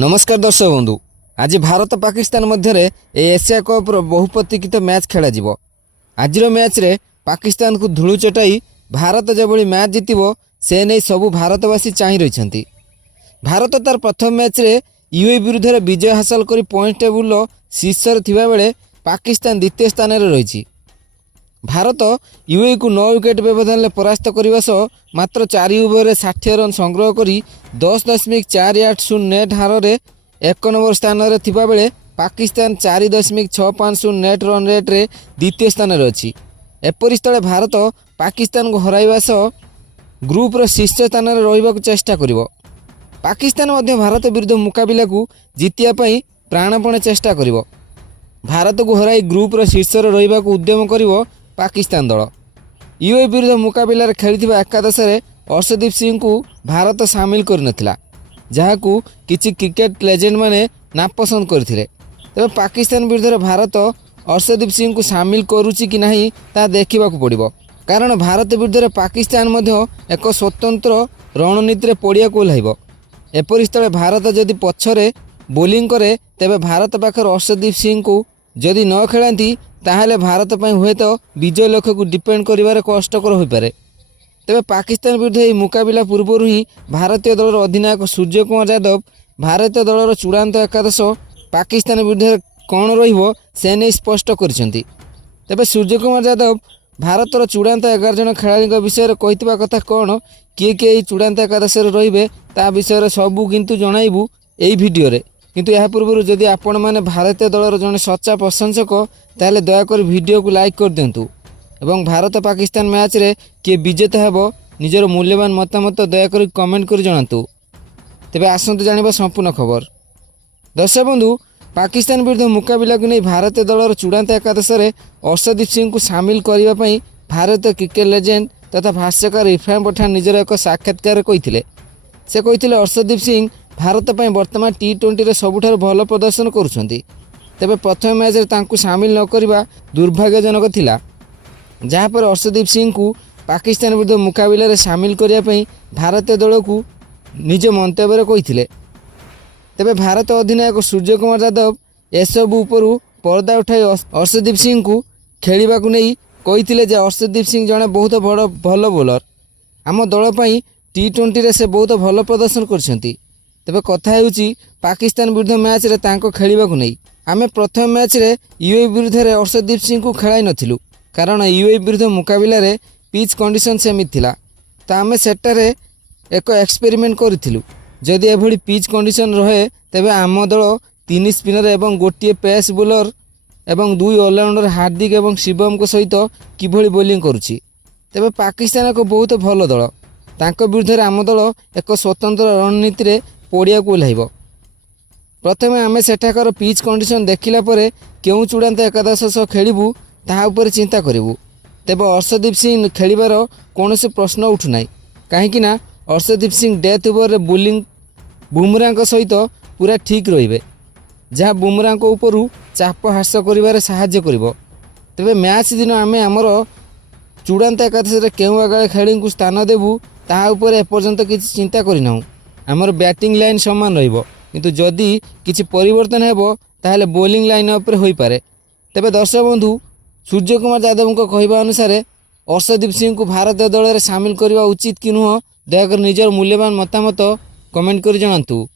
नमस्कार दर्शक बंधु। आज भारत पाकिस्तान मध्य एशिया कप बहु प्रतीक्षित मैच खेल आज मैच रे पाकिस्तान को धूल चटाई भारत जो मैच जीतब से नहीं सबू भारतवासी चाह रही। भारत तार प्रथम मैच रे यूए विरुद्ध विजय हासिल कर पॉइंट टेबुल शीर्ष थिबा बेले पाकिस्तान द्वितीय स्थान में रही। भारत यूए को 9 विकेट व्यवधान परास्त करने सह मात्र 4 ओवर 60 रन संग्रह कर 10.480 नेट हार में 1 नंबर स्थान में थिबा बेले पाकिस्तान 4.650 नेट रन रेट रे द्वितीय स्थान में अच्छी। एपरि स्थले भारत पाकिस्तान को हराइवा सह ग्रुप्र शीर्ष स्थान में रहिबा चेष्टा करिवो। पाकिस्तान मध्य भारत विरुद्ध मुकाबिला को जितिया प्राणपणे चेष्टा करिवो। भारत को हराई ग्रुप्र शीर्ष रहिबा उद्यम करिवो पाकिस्तान दल। यूए विरुद्ध मुकाबिला खेली एकादश अर्शदीप सिंह को भारत सामिल करनथिला, जहाकू किछि क्रिकेट लेजेंड माने नापसंद करथिले। तबे पाकिस्तान विरुद्ध भारत अर्शदीप सिंह को सामिल करूची कि नहीं ता देखिबाकू पड़िबो, कारण भारत विरुद्ध पाकिस्तान मध्य एक स्वतंत्र रणनीति पड़िया को ओह्लाइबो। एपरि स्थले भारत जदि पछरे बोलिंग करे तेबे भारत पाखर अर्शदीप सिंह को जदि न खेलांती ताहले भारत पई हुए तो विजय लक्ष्य को डिपेंड करिवारे कष्टकर हो पारे। तेबे पाकिस्तान विरुद्ध यह मुकाबिला पूर्व ही भारतीय दलर अधिनायक सूर्य कुमार यादव भारतीय दलर चूड़ांत एकादश पाकिस्तान विरुद्ध कौन रहिबो से नहीं स्पष्ट करिसेंती। तेबे सूर्य कुमार यादव भारतर चूड़ांत 11 जन खेलाड़ी विषय कहितबा कथा कौन किए किए चूड़ांत एकादश रहिबे ता विषय सबू किंतु जणाइबू एई वीडियो रे। किंतु यह पूर्व जदि आपण मैंने भारतीय दलर जड़े सच्चा प्रशंसक ताहले दयाकोरी वीडियो को लाइक कर दिंतु एवं भारत पाकिस्तान मैच रे किए विजेता हेबो निजर मूल्यवान मतामत दयाकोरी कमेंट कर जणातु। तेबे आसंतु जानिबा संपूर्ण खबर। दर्शक बंधु, पाकिस्तान विरुद्ध मुकाबिला को नहीं भारतीय दलर चूड़ांत एकादश अर्शदीप सिंह को सामिल करने भारतीय क्रिकेट लेजेंड तथा भाष्यकार इरफान पठान निजर एक साक्षात्कार कही से कही अर्शदीप सिंह भारत पर वर्तमान T20 रे सबुठार भल प्रदर्शन करुछंती। तेबे प्रथम मैच रे तांकु सामिल न करिबा दुर्भाग्यजनक थिला, जहाँ पर अर्शदीप सिंह को पाकिस्तान विरुद्ध मुकाबिला रे सामिल करिया पई भारतीय दल को निज मंतव्य कही। तेबे भारत अधिनायक सूर्य कुमार यादव एसबू उपरू पर्दा उठाई अर्शदीप सिंह को खेलिबा को नहीं कही जे अर्शदीप सिंह जड़े बहुत बड़ भल बोलर, आम दल पई T20 रे से बहुत भल प्रदर्शन करछंती। तेबे कथा हेउची पाकिस्तान विरुद्ध मैच रे तांको खेलिबा को नहीं आमे प्रथम मैच रे यूए विरुद्ध रे अर्शदीप सिंह को खेलाई नथिलु, कारण यूए विरुद्ध मुकाबिला रे पिच कंडीशन सेमित थिला। तो आमे सेटारे एक एक्सपेरिमेंट करिथिलु, जदि एभली पिच कंडीशन रहे तेबे आम दल 3 स्पिनर एवं गोटे पेस बोलर एवं 2 ऑलराउंडर हार्दिक एवं शिवम को सहित किभली बोलिंग करुछि। तेबे पाकिस्तान एक बहुत भल दल, तांको विरुद्ध आम दल एक स्वतंत्र रणनीति रे पड़िया को ओह्लाइब। प्रथमे आमे सेठाकर पिच कंडीशन देखिला परे केउ चूड़ांत एकादश सह खेलिबू ताहा उपरे चिंता करिबू। तेबे अर्शदीप सिंह खेलिबार कौनसी प्रश्न उठुनाई, कहीं Arshdeep Singh death over bowling Bumrah सहित पूरा ठीक रहिबे, जहाँ बुमराह उपरू चाप ह्रास करिबारे साहाय्य करिबो। तेबे मैच दिन आमे आमर चूड़ांत एकादश रे केउ आगाळे खेली को स्थान देबू ताहा उपरे एपर्यंत किछि चिंता करिनाहु। आमर बैटिंग लाइन समान रहिबो, किंतु जदि किछि परिवर्तन हेबो ताहले बोलिंग लाइन उपर होई पारे। तेबे दर्शक बंधु, सूर्य कुमार यादव को कहवा अनुसार अर्शदीप सिंह को भारतीय दल में सामिल करने उचित कि नुह दयाकर निजर मूल्यवान मतामत कमेंट कर जणातु।